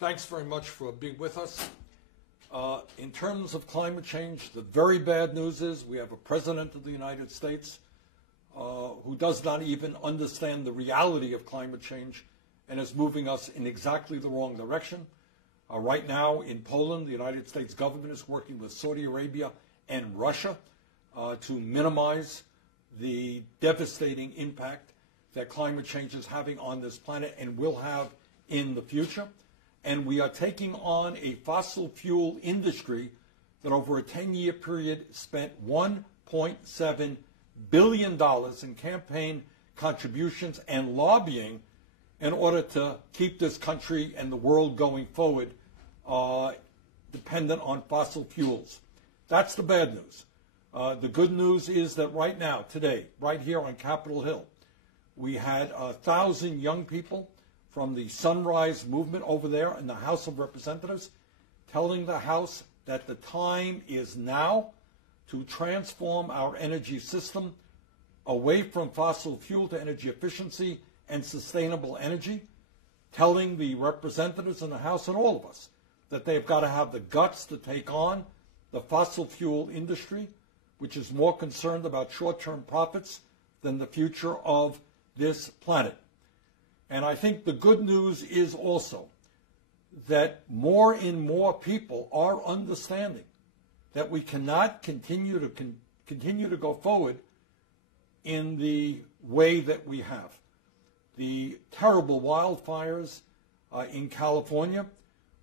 Thanks very much for being with us. In terms of climate change, the very bad news is we have a president of the United States who does not even understand the reality of climate change and is moving us in exactly the wrong direction. Right now in Poland, the United States government is working with Saudi Arabia and Russia to minimize the devastating impact that climate change is having on this planet and will have in the future. And we are taking on a fossil fuel industry that over a 10-year period spent $1.7 billion in campaign contributions and lobbying in order to keep this country and the world going forward dependent on fossil fuels. That's the bad news. The good news is that right now, today, right here on Capitol Hill, we had 1,000 young people from the Sunrise Movement over there in the House of Representatives telling the House that the time is now to transform our energy system away from fossil fuel to energy efficiency and sustainable energy, telling the representatives in the House and all of us that they've got to have the guts to take on the fossil fuel industry, which is more concerned about short-term profits than the future of this planet. And I think the good news is also that more and more people are understanding that we cannot continue to go forward in the way that we have. The terrible wildfires in California,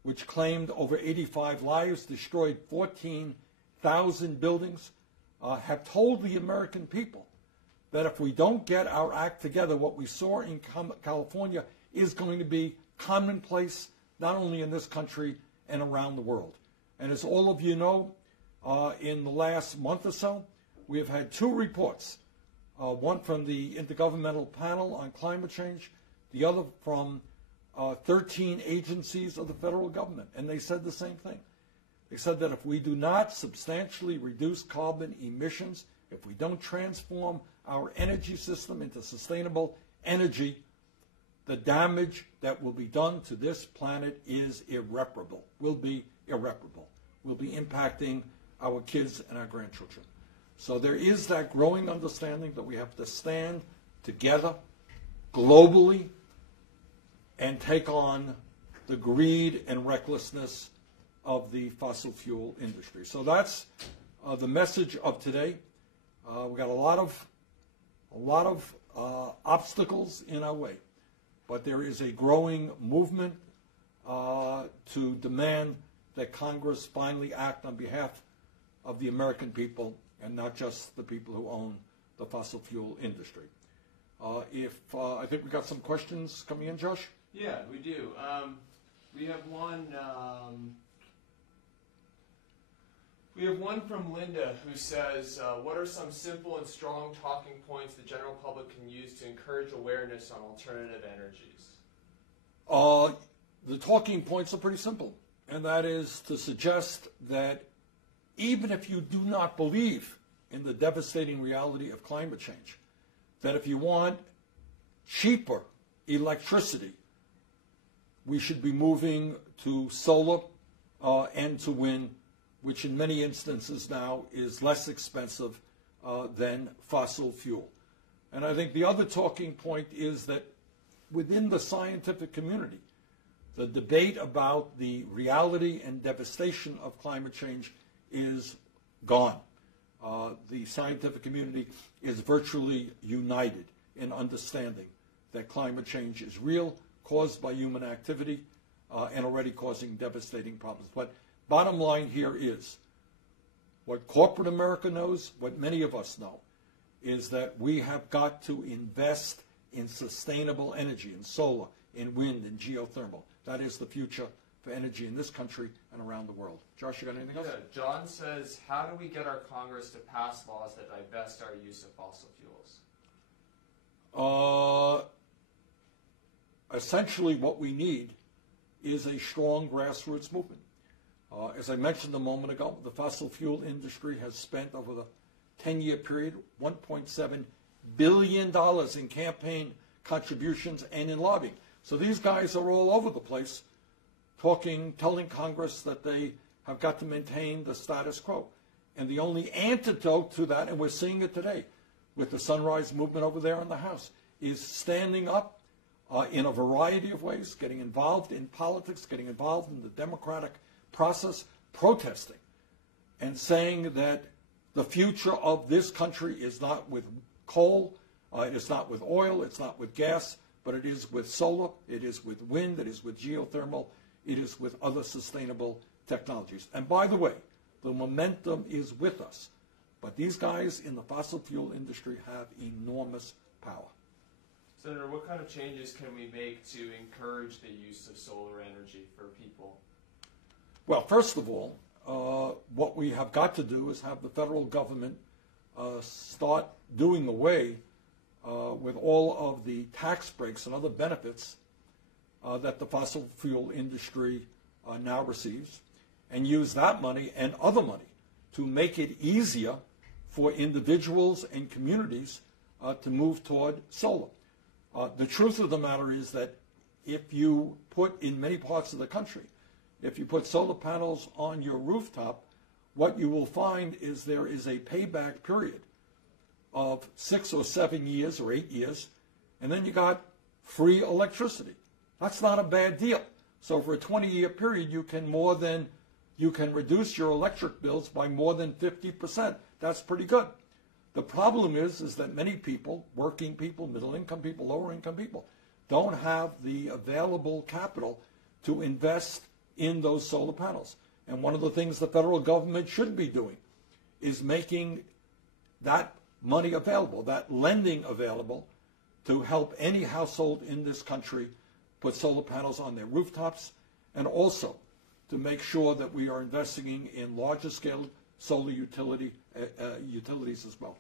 which claimed over 85 lives, destroyed 14,000 buildings, have told the American people that if we don't get our act together, what we saw in California is going to be commonplace, not only in this country and around the world. And as all of you know, in the last month or so, we have had two reports, one from the Intergovernmental Panel on Climate Change, the other from 13 agencies of the federal government, and they said the same thing. They said that if we do not substantially reduce carbon emissions, if we don't transform our energy system into sustainable energy, the damage that will be done to this planet is irreparable, will be irreparable, will be impacting our kids and our grandchildren. So there is that growing understanding that we have to stand together globally and take on the greed and recklessness of the fossil fuel industry. So that's the message of today. We've got a lot of obstacles in our way, but there is a growing movement to demand that Congress finally act on behalf of the American people and not just the people who own the fossil fuel industry. I think we got some questions coming in, Josh? Yeah, we do. We have one. We have one from Linda who says, what are some simple and strong talking points the general public can use to encourage awareness on alternative energies? The talking points are pretty simple, and that is to suggest that even if you do not believe in the devastating reality of climate change, that if you want cheaper electricity, we should be moving to solar and to wind, which in many instances now is less expensive than fossil fuel. And I think the other talking point is that within the scientific community, the debate about the reality and devastation of climate change is gone. The scientific community is virtually united in understanding that climate change is real, caused by human activity, and already causing devastating problems. But bottom line here is, what corporate America knows, what many of us know, is that we have got to invest in sustainable energy, in solar, in wind, in geothermal. That is the future for energy in this country and around the world. Josh, you got anything else? Yeah, John says, how do we get our Congress to pass laws that divest our use of fossil fuels? Essentially what we need is a strong grassroots movement. As I mentioned a moment ago, the fossil fuel industry has spent over the 10-year period $1.7 billion in campaign contributions and in lobbying. So these guys are all over the place telling Congress that they have got to maintain the status quo. And the only antidote to that, and we're seeing it today with the Sunrise Movement over there in the House, is standing up in a variety of ways, getting involved in politics, getting involved in the democratic process, protesting, and saying that the future of this country is not with coal, it is not with oil, it's not with gas, but it is with solar, it is with wind, it is with geothermal, it is with other sustainable technologies. And by the way, the momentum is with us. But these guys in the fossil fuel industry have enormous power. Senator, what kind of changes can we make to encourage the use of solar energy for people? Well, first of all, what we have got to do is have the federal government start doing away with all of the tax breaks and other benefits that the fossil fuel industry now receives, and use that money and other money to make it easier for individuals and communities to move toward solar. The truth of the matter is that if you put, in many parts of the country, if you put solar panels on your rooftop, what you will find is there is a payback period of 6 or 7 years or 8 years, and then you got free electricity. That's not a bad deal. So for a 20-year period, you can reduce your electric bills by more than 50%. That's pretty good. The problem is that many people, working people, middle-income people, lower-income people, don't have the available capital to invest in those solar panels. And one of the things the federal government should be doing is making that money available, that lending available, to help any household in this country put solar panels on their rooftops, and also to make sure that we are investing in larger scale solar utilities as well.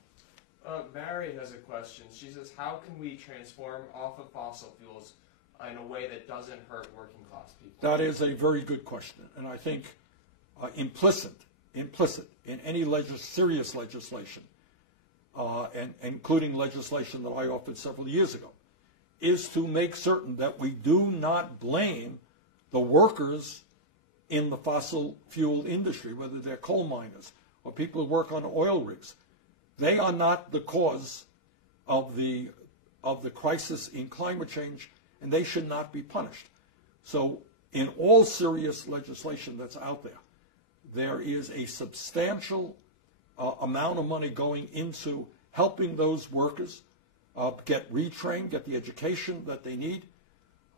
Mary has a question. She says, how can we transform off of fossil fuels in a way that doesn't hurt working class people? That is a very good question. And I think implicit in any serious legislation, and including legislation that I offered several years ago, is to make certain that we do not blame the workers in the fossil fuel industry, whether they're coal miners or people who work on oil rigs. They are not the cause of the crisis in climate change, and they should not be punished. So in all serious legislation that's out there, there is a substantial amount of money going into helping those workers get retrained, get the education that they need,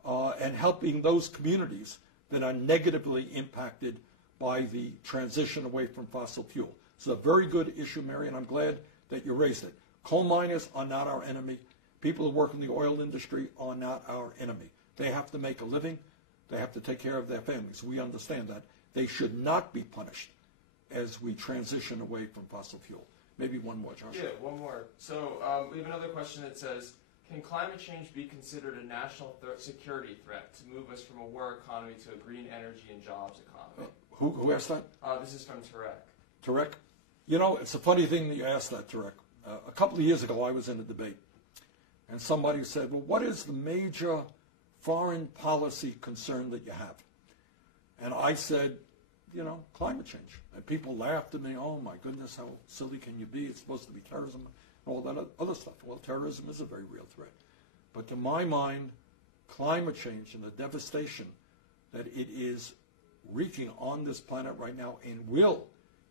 and helping those communities that are negatively impacted by the transition away from fossil fuel. It's a very good issue, Mary, and I'm glad that you raised it. Coal miners are not our enemy. People who work in the oil industry are not our enemy. They have to make a living. They have to take care of their families. We understand that. They should not be punished as we transition away from fossil fuel. Maybe one more, Josh. Yeah, one more. So we have another question that says, can climate change be considered a national security threat to move us from a war economy to a green energy and jobs economy? Who asked that? This is from Tarek. Tarek? You know, it's a funny thing that you asked that, Tarek. A couple of years ago, I was in a debate, and somebody said, well, what is the major foreign policy concern that you have? And I said, you know, climate change. And people laughed at me, oh my goodness, how silly can you be? It's supposed to be terrorism and all that other stuff. Well, terrorism is a very real threat. But to my mind, climate change and the devastation that it is wreaking on this planet right now and will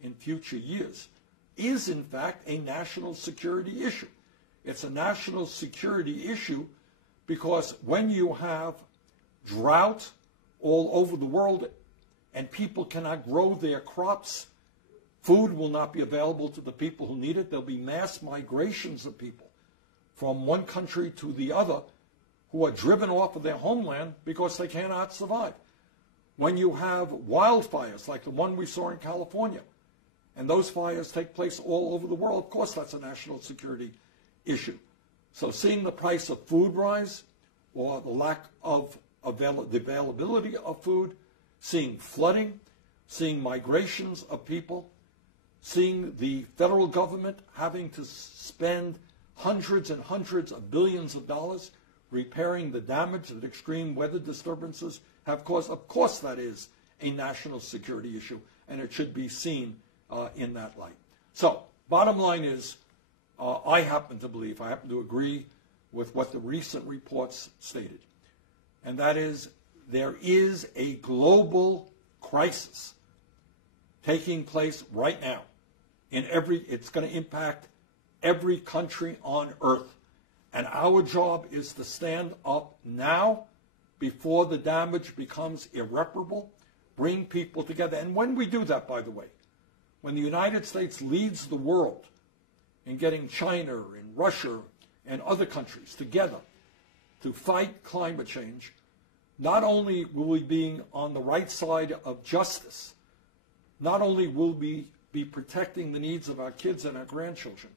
in future years is in fact a national security issue. It's a national security issue because when you have drought all over the world and people cannot grow their crops, food will not be available to the people who need it. There'll be mass migrations of people from one country to the other who are driven off of their homeland because they cannot survive. When you have wildfires like the one we saw in California, and those fires take place all over the world, of course that's a national security issue. So seeing the price of food rise or the lack of the availability of food, seeing flooding, seeing migrations of people, seeing the federal government having to spend hundreds and hundreds of billions of dollars repairing the damage that extreme weather disturbances have caused. Of course that is a national security issue, and it should be seen in that light. So, bottom line is, I happen to agree with what the recent reports stated, and that is there is a global crisis taking place right now. It's going to impact every country on earth, and our job is to stand up now before the damage becomes irreparable, bring people together. And when we do that, by the way, when the United States leads the world in getting China and Russia and other countries together to fight climate change, not only will we be on the right side of justice, not only will we be protecting the needs of our kids and our grandchildren,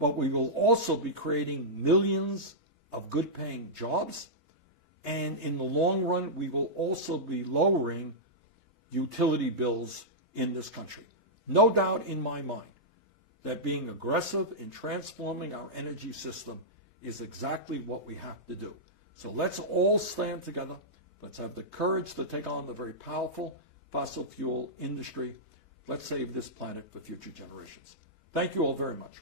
but we will also be creating millions of good-paying jobs, and in the long run, we will also be lowering utility bills in this country. No doubt in my mind that being aggressive in transforming our energy system is exactly what we have to do. So let's all stand together. Let's have the courage to take on the very powerful fossil fuel industry. Let's save this planet for future generations. Thank you all very much.